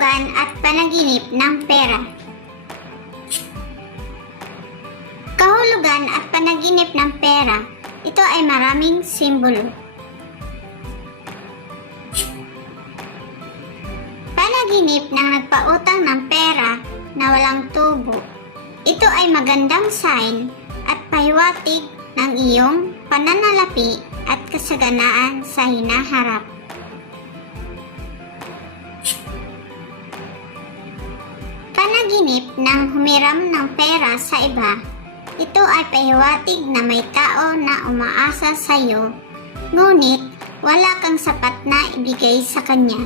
Panaginip ng pera Kahulugan at panaginip ng pera, ito ay maraming simbolo. Panaginip ng nagpautang ng pera na walang tubo. Ito ay magandang sign at pahiwatig ng iyong pananalapi at kasaganaan sa hinaharap. Panaginip ng humiram ng pera sa iba. Ito ay pahiwatig na may tao na umaasa sa iyo, ngunit wala kang sapat na ibigay sa kanya.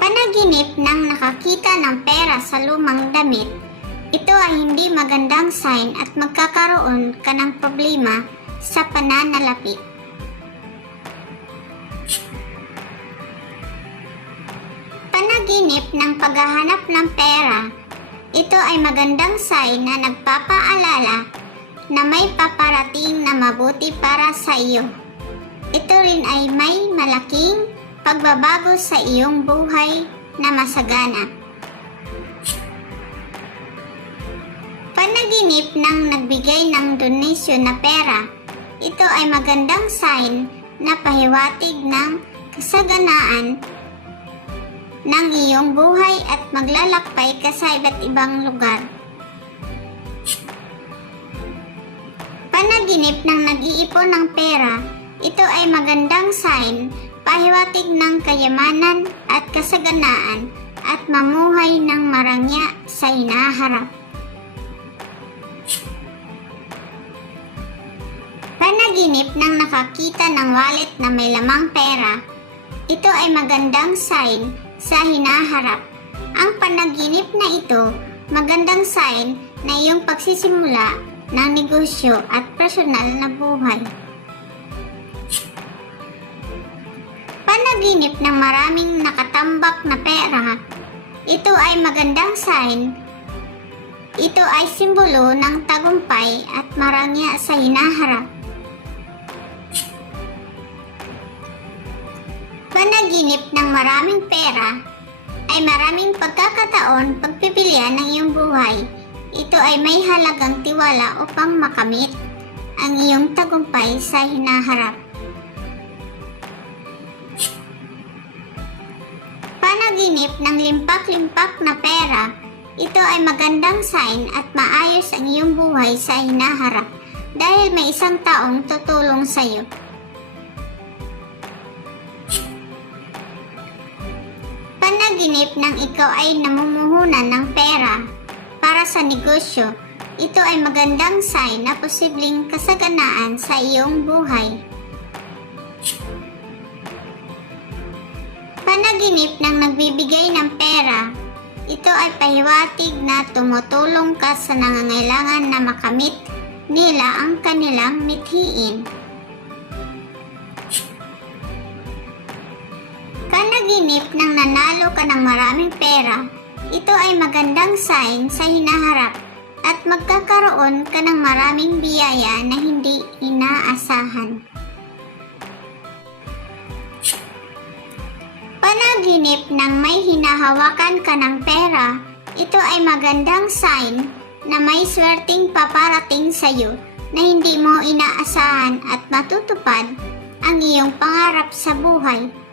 Panaginip ng nakakita ng pera sa lumang damit. Ito ay hindi magandang sign at magkakaroon ka ng problema sa pananalapi. Panaginip ng paghahanap ng pera. Ito ay magandang sign na nagpapaalala na may paparating na mabuti para sa iyo. Ito rin ay may malaking pagbabago sa iyong buhay na masagana. Panaginip ng nagbigay ng donation na pera. Ito ay magandang sign na pahiwatig ng kasaganaan ng iyong buhay at maglalakbay ka sa iba't ibang lugar. Panaginip ng nag-iipon ng pera, ito ay magandang sign, pahiwatig ng kayamanan at kasaganaan at mamuhay ng marangya sa hinaharap. Panaginip ng nakakita ng wallet na may lamang pera, ito ay magandang sign sa hinaharap. Ang panaginip na ito, magandang sign na iyong pagsisimula ng negosyo at personal na buhay. Panaginip ng maraming nakatambak na pera, ito ay magandang sign. Ito ay simbolo ng tagumpay at marangya sa hinaharap. Panaginip ng maraming pera ay maraming pagkakataon pagpipilian ng iyong buhay. Ito ay may halagang tiwala upang makamit ang iyong tagumpay sa hinaharap. Panaginip ng limpak-limpak na pera, ito ay magandang sign at maayos ang iyong buhay sa hinaharap dahil may isang taong tutulong sa iyo. Panaginip ng ikaw ay namumuhunan ng pera para sa negosyo. Ito ay magandang sign na posibleng kasaganaan sa iyong buhay. Panaginip ng nagbibigay ng pera. Ito ay pahiwatig na tumutulong ka sa nangangailangan na makamit nila ang kanilang mithiin. Panaginip ng nanalo ka ng maraming pera, ito ay magandang sign sa hinaharap at magkakaroon ka ng maraming biyaya na hindi inaasahan. Panaginip ng may hinahawakan ka ng pera, ito ay magandang sign na may swerteng paparating sa iyo na hindi mo inaasahan at matutupad ang iyong pangarap sa buhay.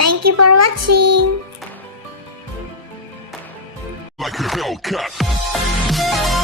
Thank you for watching! like a.